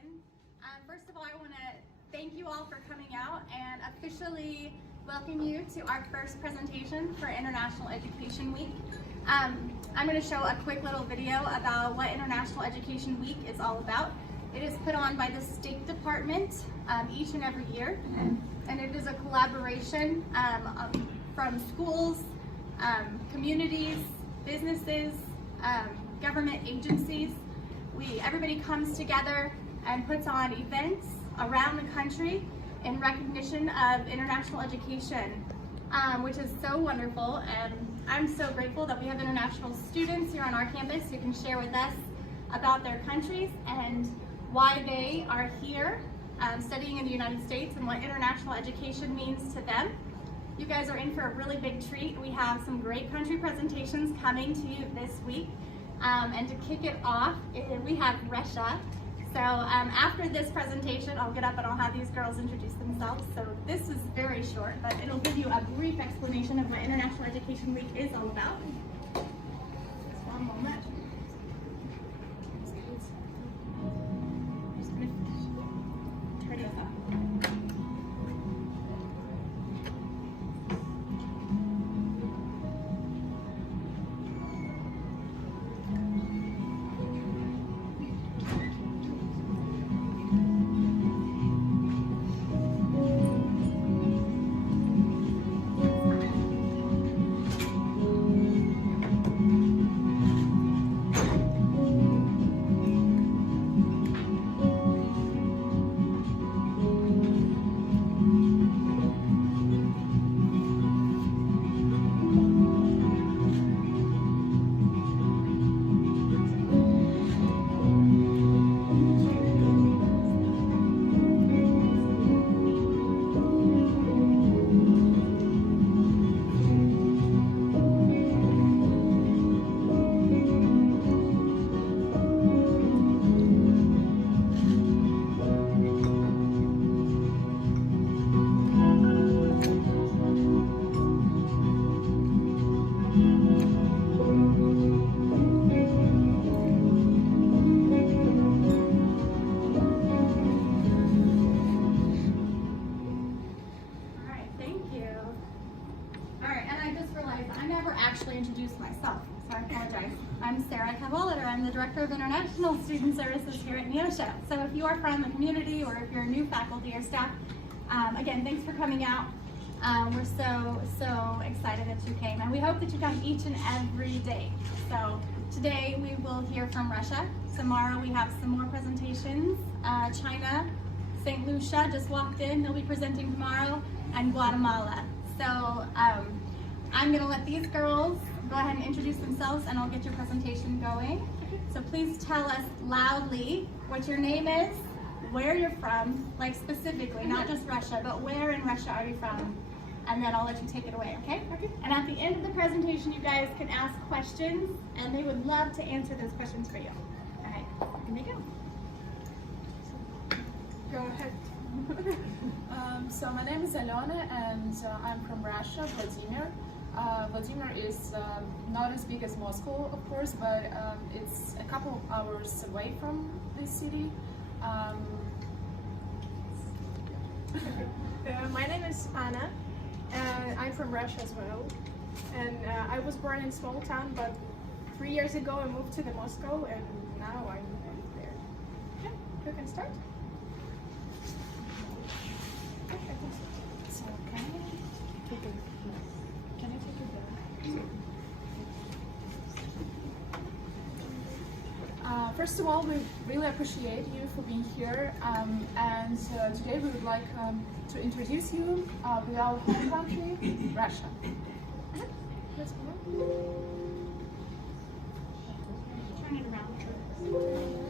presentation. First of all, I want to thank you all for coming out and officially welcome you to our first presentation for International Education Week. I'm going to show a quick little video about what International Education Week is all about. It is put on by the State Department each and every year, and it is a collaboration from schools, communities, businesses, government agencies. Everybody comes together and puts on events around the country in recognition of international education, which is so wonderful. And I'm so grateful that we have international students here on our campus who can share with us about their countries and why they are here studying in the United States and what international education means to them. You guys are in for a really big treat. We have some great country presentations coming to you this week. And to kick it off, we have Russia. So after this presentation, I'll get up and I'll have these girls introduce themselves. So this is very short, but it'll give you a brief explanation of what International Education Week is all about. Just one moment. Just gonna turn this up. I'm the Director of International Student Services here at Neosho. So if you are from the community or if you're new faculty or staff, again, thanks for coming out. We're so excited that you came, and we hope that you come each and every day. So today we will hear from Russia. Tomorrow we have some more presentations. China, St. Lucia just walked in, they'll be presenting tomorrow, and Guatemala. So I'm gonna let these girls go ahead and introduce themselves and I'll get your presentation going. So please tell us loudly what your name is, where you're from, like specifically, not just Russia, but where in Russia are you from? And then I'll let you take it away, okay? And at the end of the presentation, you guys can ask questions and they would love to answer those questions for you. All right, here we go. Go ahead. So my name is Alena and I'm from Russia, Vladimir. Vladimir is not as big as Moscow, of course, but it's a couple of hours away from this city. My name is Anna, and I'm from Russia as well. And I was born in a small town, but 3 years ago I moved to the Moscow, and now I'm there. Okay, you can start. So can I take it back? First of all, we really appreciate you for being here, and today we would like to introduce you with our home country, Russia. Let's go. Turn it around.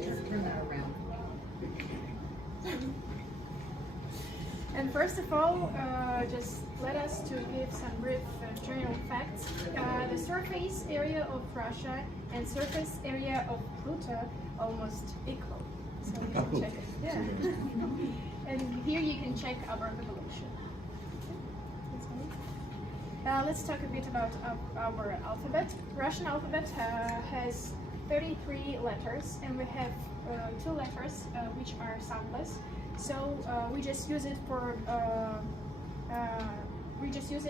Just turn that around. And first of all, just let us to give some brief general facts. The surface area of Russia and surface area of Pluto almost equal. So you can check it. Yeah. And here you can check our evolution. Let's talk a bit about our alphabet. Russian alphabet has 33 letters, and we have 2 letters which are soundless. So we just use it for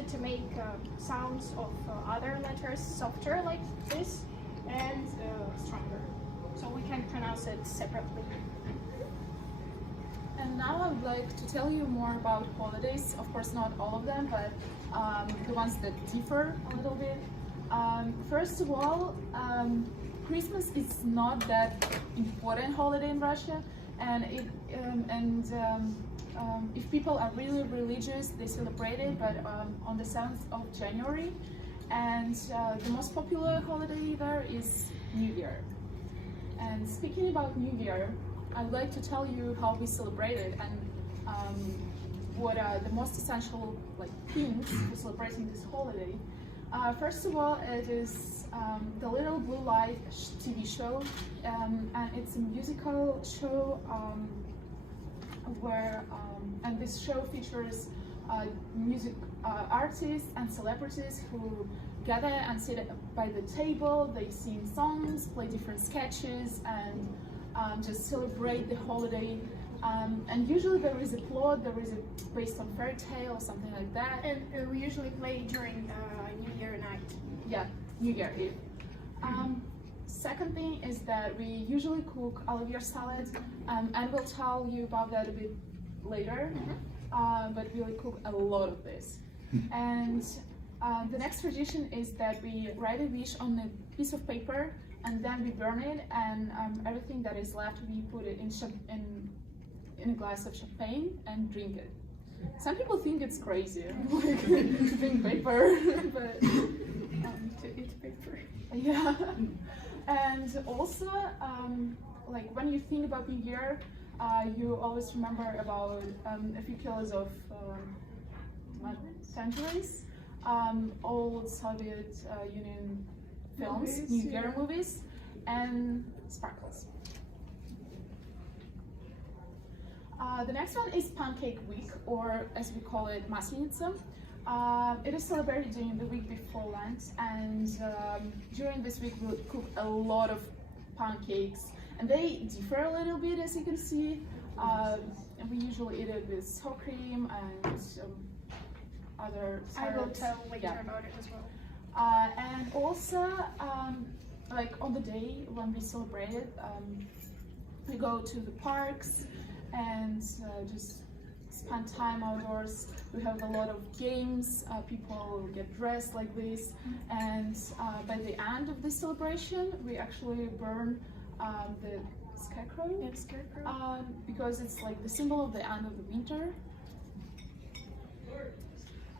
to make sounds of other letters softer, like this, and stronger. So we can pronounce it separately. And now I would like to tell you more about holidays. Of course, not all of them, but the ones that differ a little bit. First of all, Christmas is not that important holiday in Russia, and if people are really religious, they celebrate it, but on the 7th of January. And the most popular holiday there is New Year. And speaking about New Year, I'd like to tell you how we celebrate it and what are the most essential things for celebrating this holiday. First of all, it is the Little Blue Light TV show, and it's a musical show and this show features music artists and celebrities who gather and sit by the table. They sing songs, play different sketches, and just celebrate the holiday. And usually there is a plot, based on fairy tale or something like that. And we usually play during New Year night. Yeah, New Year Eve. Second thing is that we usually cook olive salad, and we'll tell you about that a bit later. But we cook a lot of this. And the next tradition is that we write a wish on a piece of paper, and then we burn it, and everything that is left we put it in a glass of champagne and drink it. Some people think it's crazy, to drink paper, but To eat paper. yeah. And also, when you think about New Year, you always remember about a few kilos of tangerines, old Soviet Union films, Movies, New Year movies, and sparkles. The next one is Pancake Week, or as we call it, Maslenitsa. It is celebrated during the week before Lent, and during this week we'll cook a lot of pancakes, and they differ a little bit, as you can see. And we usually eat it with sour cream and other syrups. I will tell later about it as well. And also, on the day when we celebrate it, we go to the parks and just spend time outdoors. We have a lot of games, people get dressed like this, and by the end of the celebration we actually burn the scarecrow. Yeah, scarecrow. Because it's the symbol of the end of the winter.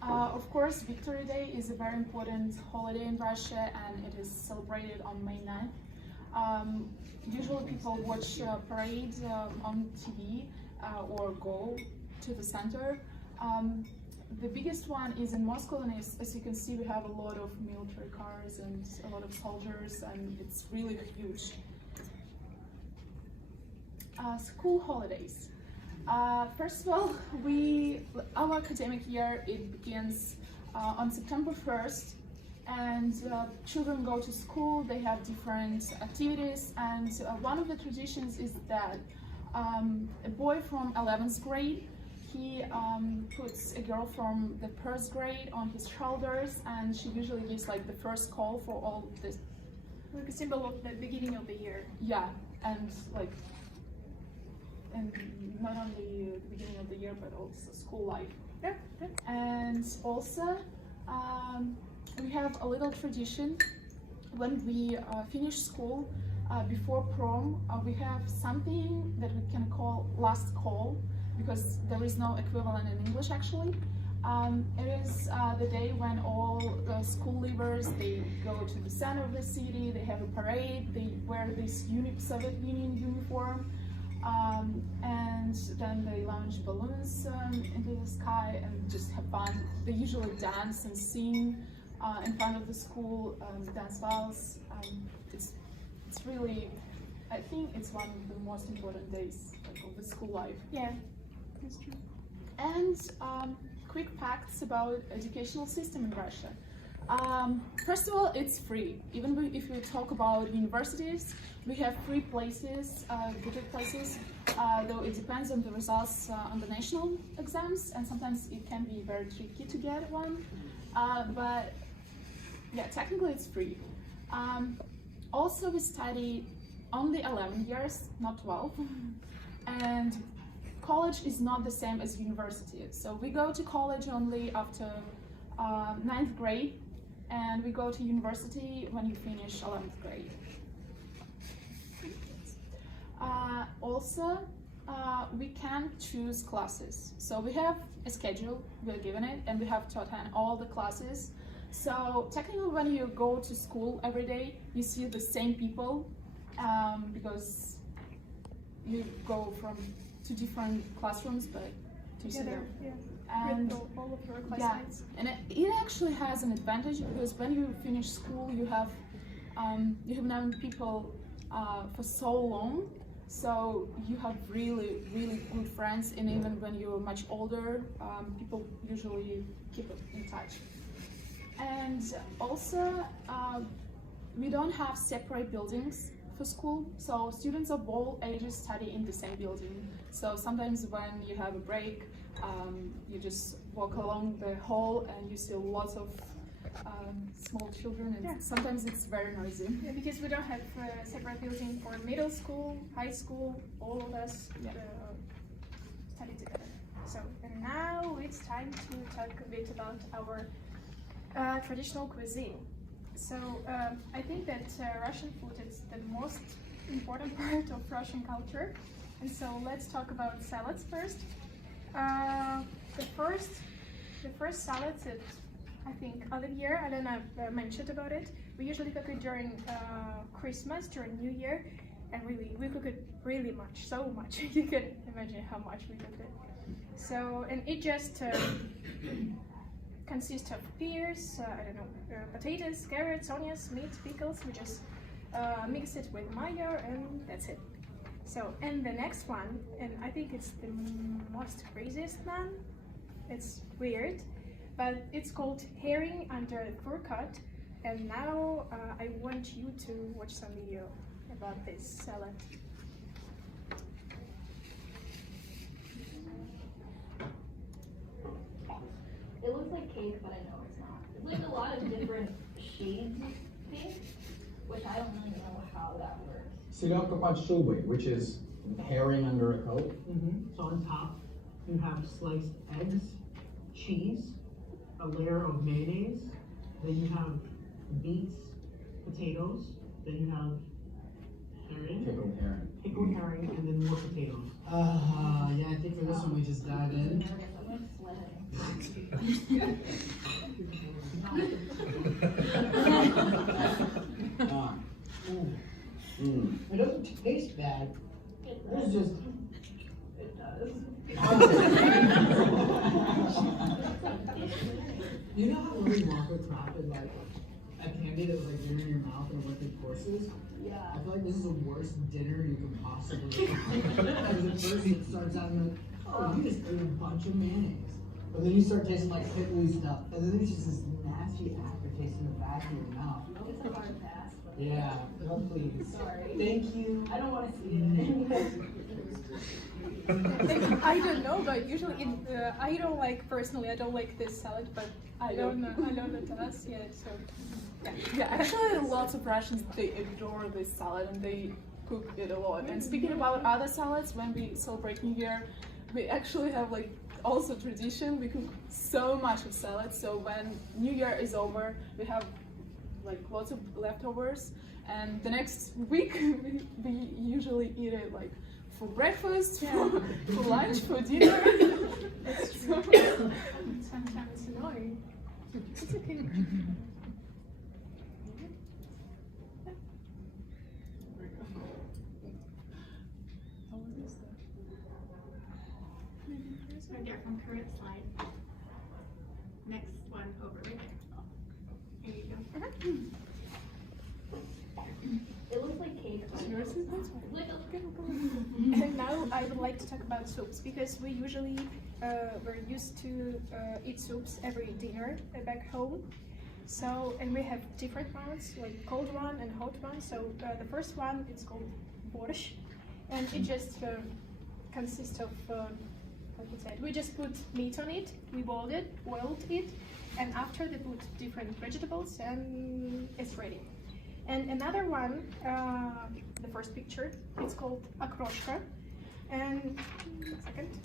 Of course, Victory Day is a very important holiday in Russia, and it is celebrated on May 9th. Usually people watch parades on TV or go to the center. The biggest one is in Moscow, and as you can see, we have a lot of military cars and a lot of soldiers, and it's really huge. School holidays. First of all, our academic year, it begins on September 1st, and children go to school. They have different activities, and one of the traditions is that a boy from 11th grade, he puts a girl from the 1st grade on his shoulders, and she usually gives the first call for all this. Like a symbol of the beginning of the year. Yeah, and not only the beginning of the year, but also school life. Yeah. And also, we have a little tradition when we finish school. Before prom, we have something that we can call last call, because there is no equivalent in English actually. It is the day when all school leavers, they go to the center of the city, they have a parade, they wear this Soviet Union uniform, and then they launch balloons into the sky and just have fun. They usually dance and sing in front of the school, dance vals. It's really, I think it's one of the most important days of the school life. Yeah, that's true. And quick facts about educational system in Russia. First of all, it's free. Even if we talk about universities, we have free places, good places, though it depends on the results on the national exams, and sometimes it can be very tricky to get one. But yeah, technically it's free. Also, we study only 11 years, not 12. And college is not the same as university. So we go to college only after 9th grade, and we go to university when you finish 11th grade. Also, we can choose classes. So we have a schedule, we're given it, and we have to attend all the classes. So technically when you go to school every day, you see the same people, because you go from two different classrooms, but to see them. Yeah. And With all of your classmates. and it actually has an advantage, because when you finish school, you have known people for so long, so you have really good friends, and even when you're much older, people usually keep in touch. And also, we don't have separate buildings for school, so students of all ages study in the same building. So sometimes when you have a break, you just walk along the hall and you see lots of small children, and sometimes it's very noisy. Yeah, because we don't have a separate building for middle school, high school, all of us study together. So, and now it's time to talk a bit about our traditional cuisine. So I think that Russian food is the most important part of Russian culture. And so let's talk about salads first. The first salad that I think Alena mentioned about it. We usually cook it during Christmas, during New Year, and really we cook it really much, so much. You can imagine how much we cook it. So, and it just consists of pears, potatoes, carrots, onions, meat, pickles. We just mix it with mayo, and that's it. So, and the next one, and I think it's the most craziest one. It's weird, but it's called herring under fur cut. And now I want you to watch some video about this salad. It looks like cake, but I know it's not. It's like a lot of different shades of pink, which I don't really know how that works. Silonka patshubi, which is herring under a coat. So on top, you have sliced eggs, cheese, a layer of mayonnaise, then you have beets, potatoes, then you have herring, pickled herring, and then more potatoes. Yeah, I think for this one we just dive in. I'm sweating. It doesn't taste bad. It's just. It does. You know how Willy Wonka crafted like a candy that was like dinner in your mouth and it went through courses? Yeah. I feel like this is the worst dinner you can possibly have. Because at first it starts out and like, oh, you just ate a bunch of mayonnaise. But then you start tasting like pickly stuff. And then there's just this nasty aftertaste in the back of your mouth. It's a hard pass. But Yeah, oh please. sorry. Thank you. I don't want to see it. I don't know, but usually I don't like, personally, I don't like this salad, but I don't know that us yet, so Yeah, actually lots of Russians, they adore this salad and they cook it a lot. And speaking about other salads, when we celebrate New Year, we actually have like also tradition, we cook so much of salad, so when New Year is over, we have like lots of leftovers, and the next week we usually eat it like for breakfast, for lunch, for dinner. sometimes annoying. It's okay. Right there from current slide. Next one over right there. There you go. It looks like cake. But Yours is this one. it's like a And now I would like to talk about soups, because we usually we're used to eat soups every dinner back home. So, and we have different ones, like cold one and hot one. So the first one, it's called borscht, and it just consists of, like I said, we just put meat on it, we boiled it, and after they put different vegetables, and it's ready. And another one, the first picture, it's called okroshka, and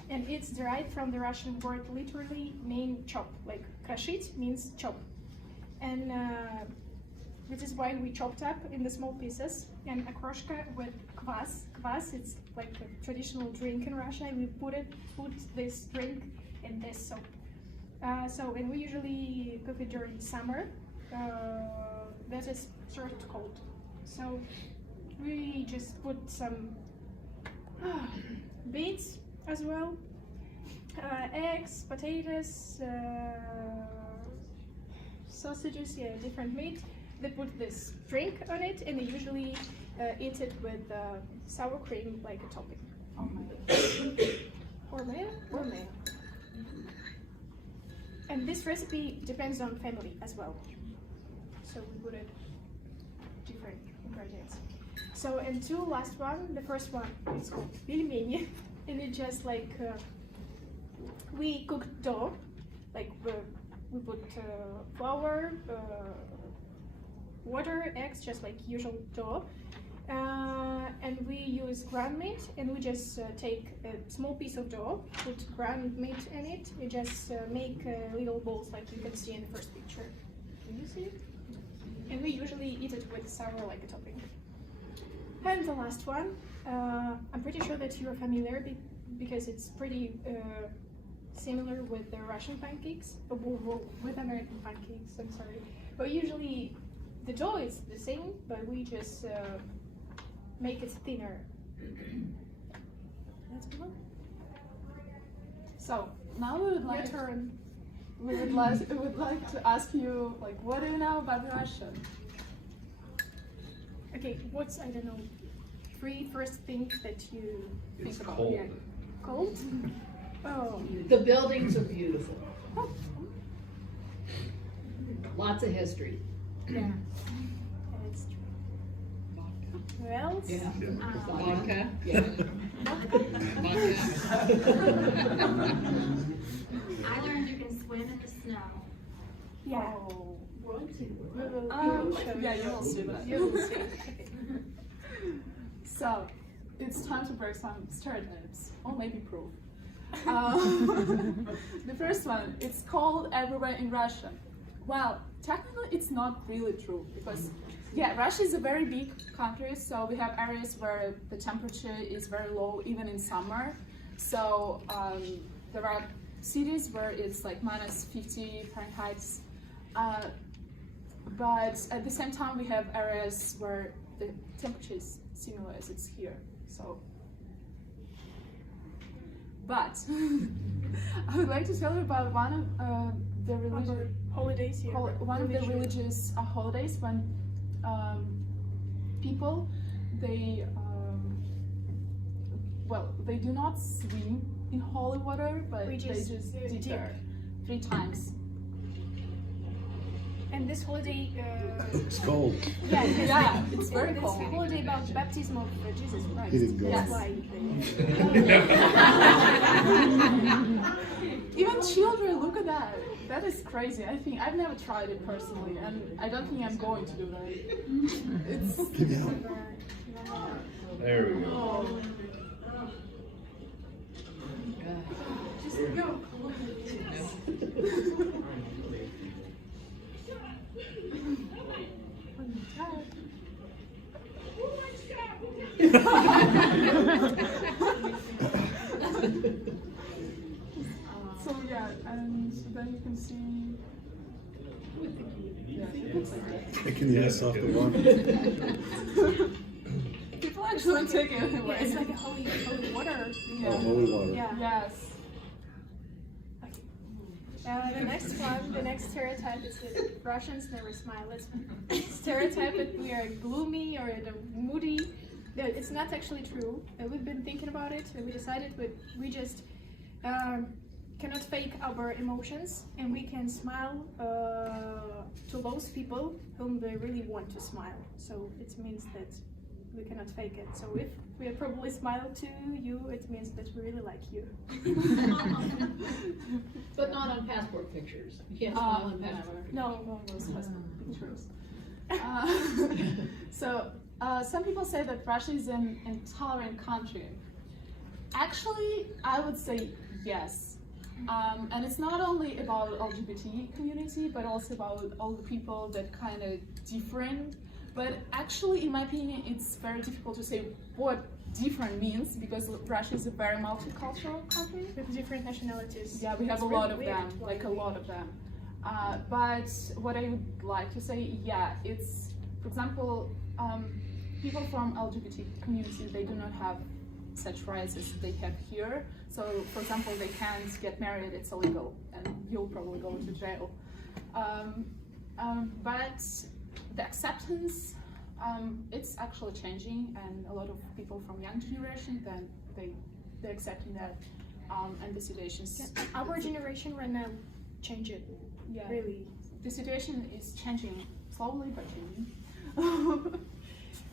it's derived from the Russian word literally mean chop, like krashit means chop. And this is why we chopped up in the small pieces. And okroshka with kvass. Kvass, it's like a traditional drink in Russia. And we put this drink in this soup. And we usually cook it during summer. That is served cold. So we just put some beets as well, eggs, potatoes, sausages, different meat. They put this drink on it, and they usually eat it with sour cream like a topping. Or mayo. And this recipe depends on family as well. So we put it different ingredients. So, and two last one. The first one is called pelmeni, and it's just like we cook dough, like we put flour, water, eggs, just like usual dough, and we use ground meat, and we just take a small piece of dough, put ground meat in it, we just make little balls like you can see in the first picture. Can you see it? And we usually eat it with sour like a topping. And the last one, I'm pretty sure that you're familiar because it's pretty similar with the Russian pancakes, with American pancakes, I'm sorry. But usually the dough is the same, but we just make it thinner. Let's go. So now we would like to ask you, like, what do you know about Russia? Okay, what's, I don't know, three first things that you It's think about? cold. Yeah. Cold? Oh. The buildings are beautiful. Lots of history. Yeah. That's true. Who else? Yeah. Vodka. Yeah. I learned you can swim in the snow. Yeah. Oh. We will show Yeah, you will see that. You will see. So, it's time to break some stereotypes, or maybe proof. The first one, it's cold everywhere in Russia. Well, technically it's not really true, because Russia is a very big country, so we have areas where the temperature is very low even in summer. So there are cities where it's like minus 50 Fahrenheit. But at the same time, we have areas where the temperature is similar as it's here. So, but I would like to tell you about one of the religious holidays here. One of the religious holidays when people they do not swim in holy water, but they just dip there 3 times. And this holiday, It's cold. It's very this cold. holiday about the baptism of Jesus Christ. He didn't go. That's Yes. why. Even children, look at that. That is crazy. I think I've never tried it personally, and I don't think I'm going to do that. It's There we go. Just go. So and then you can see. It looks like that. Taking the ass off the one. People actually take it anyway. It's like a holy water. Oh, holy water. Yeah. Yes. The next one, the next stereotype is that Russians never smile. It's stereotype that we are gloomy or moody. It's not actually true. We've been thinking about it, and we decided we just cannot fake our emotions, and we can smile to those people whom we really want to smile. So it means that we cannot fake it. So if we probably smile to you, it means that we really like you. But not on passport pictures. You can't smile on passport pictures. No, those passport pictures. So some people say that Russia is an intolerant country. Actually, I would say yes. And it's not only about LGBT community, but also about all the people that kind of different. But actually, in my opinion, it's very difficult to say what different means, because Russia is a very multicultural country. With different nationalities. Yeah, we have a lot of them, like a lot of them. But what I would like to say, yeah, it's, for example, people from LGBT community, they do not have such rights as they have here. So, for example, they can't get married, it's illegal, and you'll probably go to jail. But the acceptance, it's actually changing, and a lot of people from young generation, then they're accepting that, and the situations. Yeah, our generation right now change it. Yeah, really. The situation is changing slowly, but changing.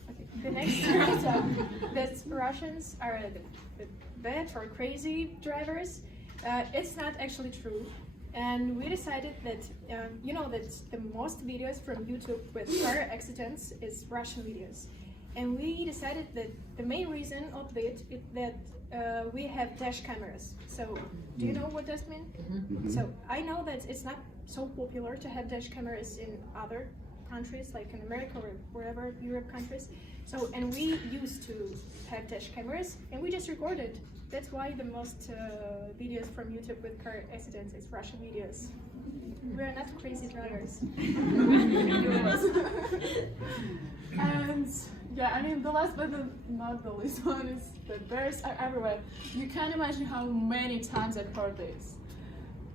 Okay. The next is that Russians are the bad or crazy drivers. It's not actually true. And we decided that, you know, that the most videos from YouTube with car accidents is Russian videos. And we decided that the main reason of it is that we have dash cameras. So, do you know what that means? So, I know that it's not so popular to have dash cameras in other countries, like in America or wherever, Europe countries. So, and we used to have dash cameras, and we just recorded. That's why the most videos from YouTube with car accidents is Russian videos. We're not crazy drivers. And yeah, I mean, the last but not the least one is that bears are everywhere. You can't imagine how many times I've heard this.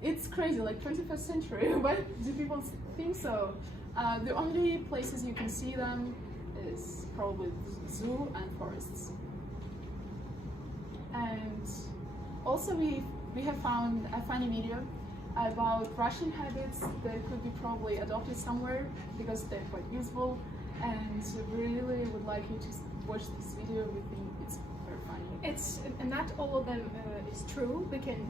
It's crazy, like 21st century. Why do people think so? The only places you can see them is probably zoo and forests. And also we have found a funny video about Russian habits that could be probably adopted somewhere because they're quite useful, and we really would like you to watch this video. We think it's very funny. It's not all of them is true. We can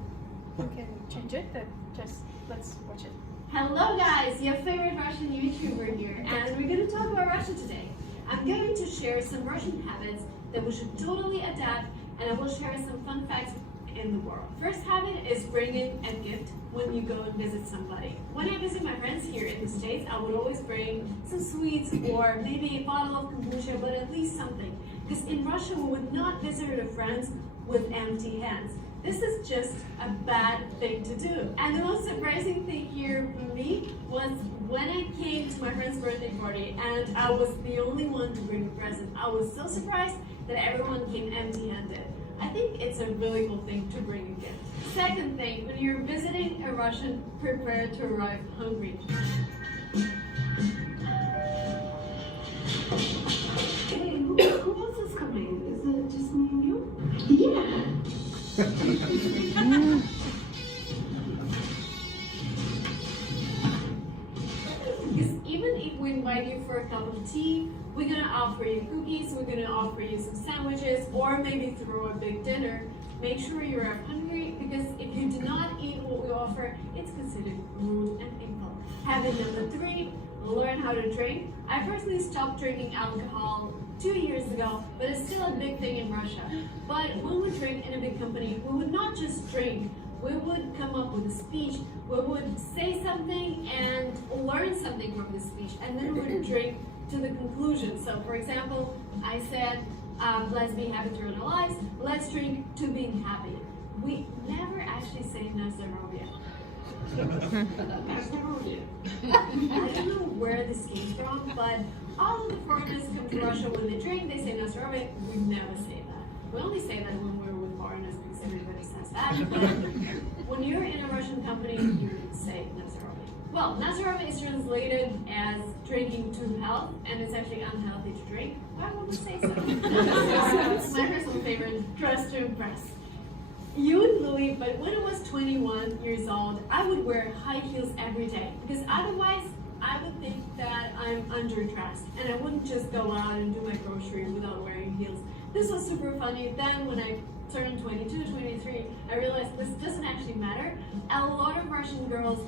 change it. But just let's watch it. Hello guys, your favorite Russian YouTuber here, and we're going to talk about Russia today. I'm going to share some Russian habits that we should totally adapt, and I will share some fun facts in the world. First habit is bringing a gift when you go and visit somebody. When I visit my friends here in the States, I would always bring some sweets or maybe a bottle of kombucha, but at least something. Because in Russia, we would not visit our friends with empty hands. This is just a bad thing to do. And the most surprising thing here for me was when I came to my friend's birthday party and I was the only one to bring a present. I was so surprised that everyone came empty-handed. I think it's a really cool thing to bring a gift. Second thing, when you're visiting a Russian, prepare to arrive hungry. Hey, who else is coming? Is it just me and you? Yeah. Because even if we invite you for a cup of tea, we're gonna offer you cookies, we're gonna offer you some sandwiches, or maybe throw a big dinner. Make sure you're hungry, because if you do not eat what we offer, it's considered rude and impolite. Habit number 3, learn how to drink. I personally stopped drinking alcohol 2 years ago, but it's still a big thing in Russia. But when we drink in a big company, we would not just drink, we would come up with a speech, we would say something and learn something from the speech, and then we would drink to the conclusion. So for example, I said, let's be happy to run our lives, let's drink to being happy. We never actually say Nazarovia. I don't know where this came from, but all of the foreigners come to Russia when they drink, they say Nazarovia. We never say that. We only say that when we're with foreigners because everybody says that. But when you're in a Russian company, you say Nazarovia. Well, Nazarovia is translated as drinking to health, and it's actually unhealthy to drink. Why would we say so? It's my personal favorite, dress to impress. You wouldn't believe, but when I was 21 years old, I would wear high heels every day because otherwise I would think that I'm underdressed and I wouldn't just go out and do my groceries without wearing heels. This was super funny. Then when I turned 22, 23, I realized this doesn't actually matter. A lot of Russian girls,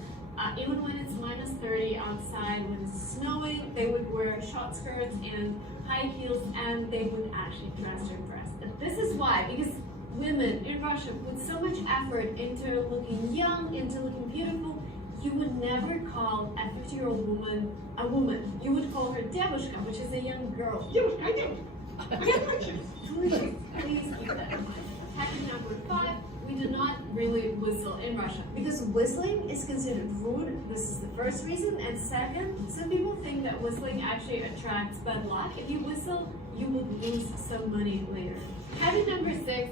even when it's minus 30 outside, when it's snowing, they would wear short skirts and high heels and they would actually dress their breasts. And this is why, because women in Russia put so much effort into looking young, into looking beautiful. You would never call a 50-year-old woman a woman. You would call her devushka, which is a young girl. Please keep that in mind. Habit number 5, we do not really whistle in Russia because whistling is considered rude. This is the first reason. And second, some people think that whistling actually attracts bad luck. If you whistle, you would lose some money later. Habit number 6,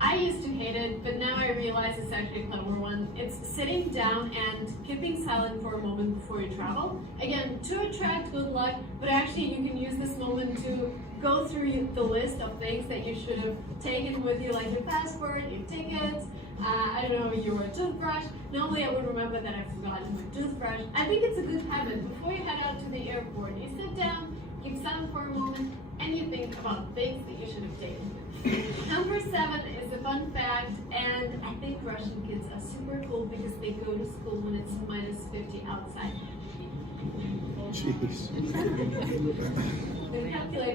I used to hate it, but now I realize it's actually a clever one. It's sitting down and keeping silent for a moment before you travel. Again, to attract good luck, but actually you can use this moment to go through the list of things that you should have taken with you, like your passport, your tickets, I don't know, your toothbrush. Normally I would remember that I've forgotten my toothbrush. I think it's a good habit. Before you head out to the airport, you sit down, keep silent for a moment, and you think about things that you should have taken. Number 7 is a fun fact, and I think Russian kids are super cool because they go to school when it's minus 50 outside. Jeez.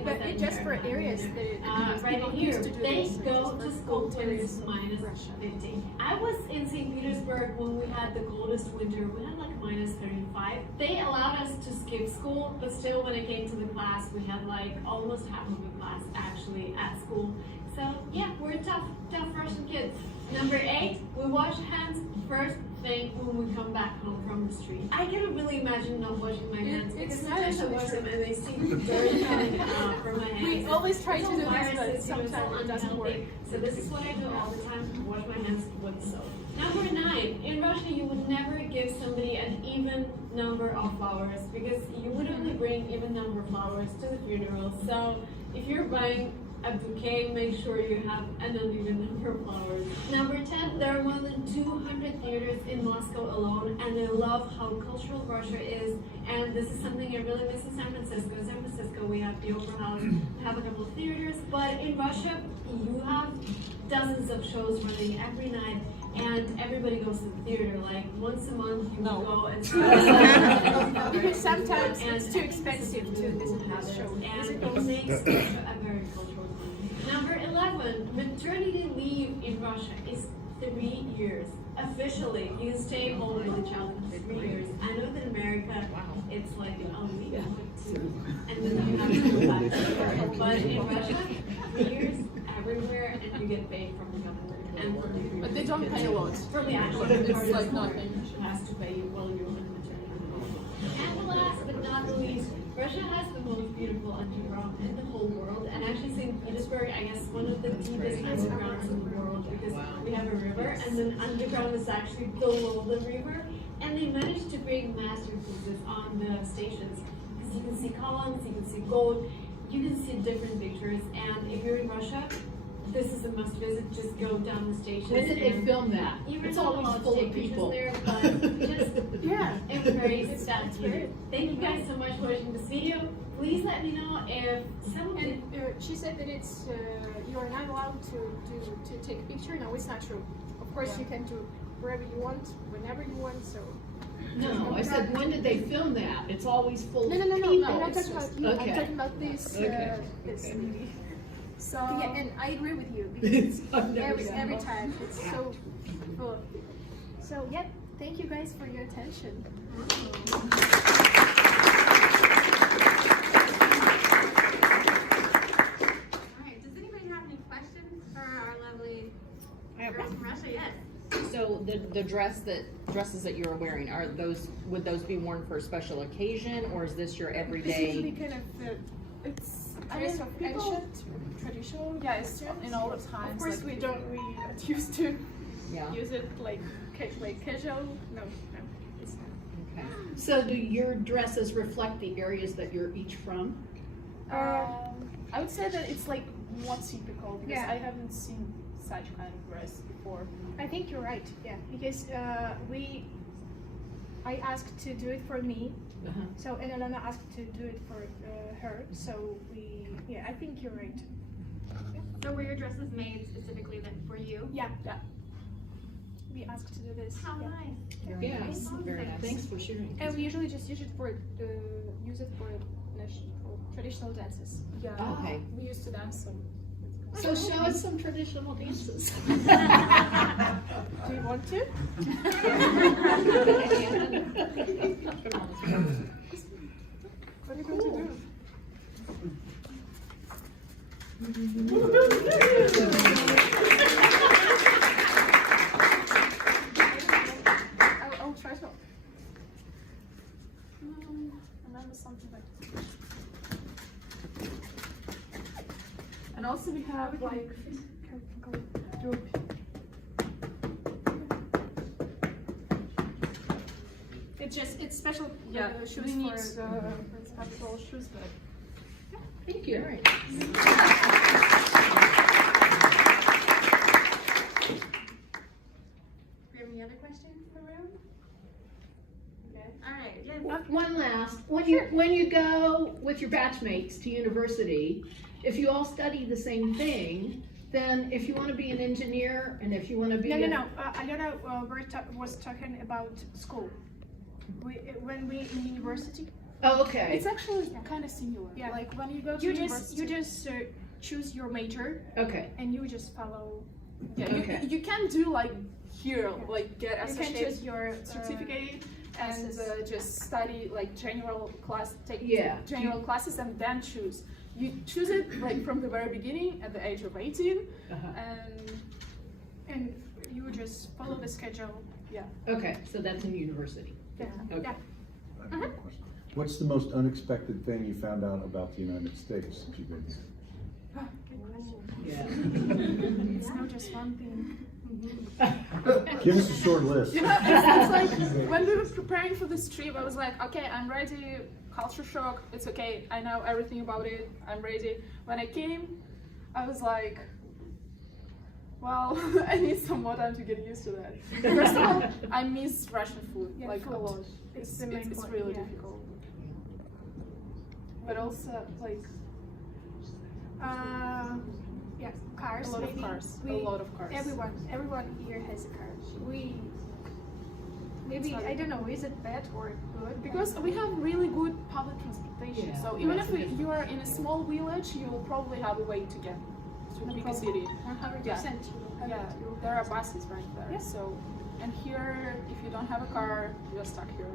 But just for areas that right here, they go to school when it's minus 50. I was in St. Petersburg when we had the coldest winter. We had like minus 35. They allowed us to skip school, but still when it came to the class, we had like almost half of the class actually at school. So yeah, we're tough Russian kids. Number 8, we wash hands first thing when we come back home from the street. I cannot really imagine not washing my hands because sometimes I wash them and they seem dirty coming from my hands. we always try to do this, but Viruses, sometimes it doesn't work. So this is what I do all the time, wash my hands with soap. Number 9, in Russia you would never give somebody an even number of flowers because you would only bring even number of flowers to the funeral. So if you're buying a bouquet, make sure you have an uneven number of flowers. Number 10, there are more than 200 theaters in Moscow alone, and I love how cultural Russia is, and this is something I really miss in San Francisco. In San Francisco, we have the Opera House, we have a couple of theaters, but in Russia, you have dozens of shows running every night, and everybody goes to the theater. Like once a month, you will go and see because sometimes it's too expensive to visit this show. and it makes Russia a very cultural country. Number 11, maternity leave in Russia is 3 years. Officially, you stay home with the child for 3 years. I know that in America, it's like a week or 2, and then you have to go back to work. But in Russia, 3 years everywhere, and you get paid from the government. But they don't pay a lot. From the actual It's like nothing. has to pay you while you're on maternity leave. And last but not least, Russia has the most beautiful underground in the whole world. And actually St. Petersburg, I guess, one of the deepest undergrounds in the world because we have a river and then underground is actually below the river. And they managed to bring masterpieces on the stations. Because you can see columns, you can see gold, you can see different pictures. And if you're in Russia, this is a must visit. Just go down the station. When did they film that? It's always full of people there, but just embrace that beauty. Thank you guys so much for watching this video. Please let me know if some of And she said that it's you are not allowed to take a picture. No, it's not true. Of course, you can do wherever you want, whenever you want. So. No, I said, when did they film that? It's always full of No. people. I'm not talking about you. Okay. I'm talking about this. This lady. So yeah, and I agree with you because every time it's so full. So yeah, thank you guys for your attention. Alright, does anybody have any questions for our lovely girls from Russia? Yes. So the dresses that you're wearing, would those be worn for a special occasion, or is this your This everyday? usually kind of it's ancient Traditional, yes, in all the times. Of course, like, we not used to Yeah. use it like casual. No, it's not. Okay. So do your dresses reflect the areas that you're each from? I would say that it's like more typical because Yeah. I haven't seen such kind of dress before. I think you're right, yeah, because I asked to do it for me, so and Alena asked to do it for her, so I think you're right. So were your dresses made specifically then for you? Yeah. We asked to do this. How yeah. nice. Yeah, very nice. Thanks for sharing. And we usually just use it for traditional dances. Yeah. Okay. We used to dance some. So show us some traditional dances. Do you want to? What are you going to do? I'll try to. Remember something like. And also we have like. It's special shoes we need for special shoes, but. Thank you. Right. Do you have any other questions in the room? Okay. All right. Yes. One last, when you go with your batchmates to university, if you all study the same thing, then if you want to be an engineer and if you want to be No. Alena was talking about school. When we in university. Oh, okay. It's actually kind of similar. Yeah. Like when you go to You university. just choose your major. Okay. And you just follow. Yeah, Okay. you can do like here, like get You can associate choose your certificate and classes. just study like general class, take Yeah. general classes and then choose. You choose it like from the very beginning at the age of 18, And you just follow the schedule. yeah. Okay, so that's in university. Yeah. Okay. Yeah. I have a question. What's the most unexpected thing you found out about the United States since you've been here? Yeah. It's not just one thing. Give us a short list. You know, it's like when we were preparing for this trip, I was like, okay, I'm ready. Culture shock. It's okay. I know everything about it. I'm ready. When I came, I was like, well, I need some more time to get used to that. First of all, I miss Russian food like a lot. It's the main It's point, really yeah. difficult. But also like Yeah, cars. a lot maybe. of cars. A lot of cars. Everyone here has a car. Maybe I don't know. Is it bad or good? Because we have really good public transportation. Yeah, So even that's if you are in a small village, you will probably have a way to get to a bigger city. 100%. Yeah, there are buses right there. Yeah. So, and here, if you don't have a car, you're stuck here.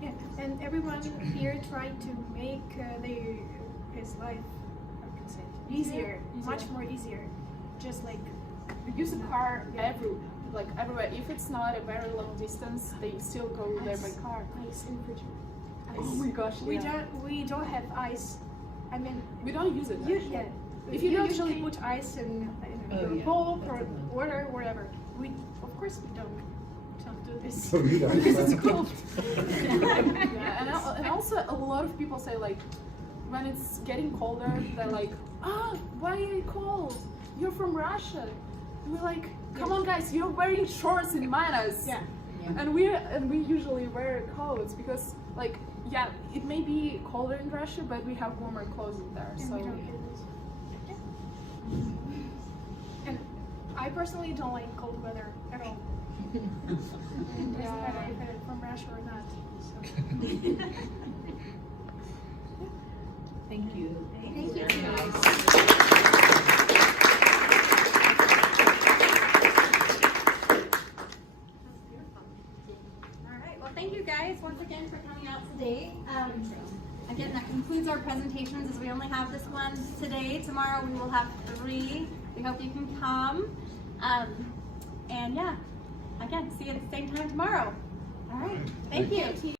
Yeah, and everyone here tried to make his life, how can I say it, easier, much more easier. Just like We use a car everywhere. If it's not a very long distance, they still go there by car. ice in the refrigerator. Oh my gosh, We don't have ice. I mean, we don't use it. yeah. If you usually put ice in your bowl or water, whatever. Of course we don't do this Oh, you don't. because it's cold. Yeah, and also a lot of people say like, when it's getting colder, they're like, why are you cold? You're from Russia. And we're like, come on guys, you're wearing shorts in minus. Yeah. And we usually wear coats because like, yeah, it may be colder in Russia, but we have warmer clothes in there. And So we don't get this. And I personally don't like cold weather at all. It doesn't matter if I'm from Russia or not. So. Thank you. Thank you. Very nice. Thank you guys once again for coming out today. Again, that concludes our presentations as we only have this one today. Tomorrow we will have 3. We hope you can come. And yeah, again, see you at the same time tomorrow. All right, thank you.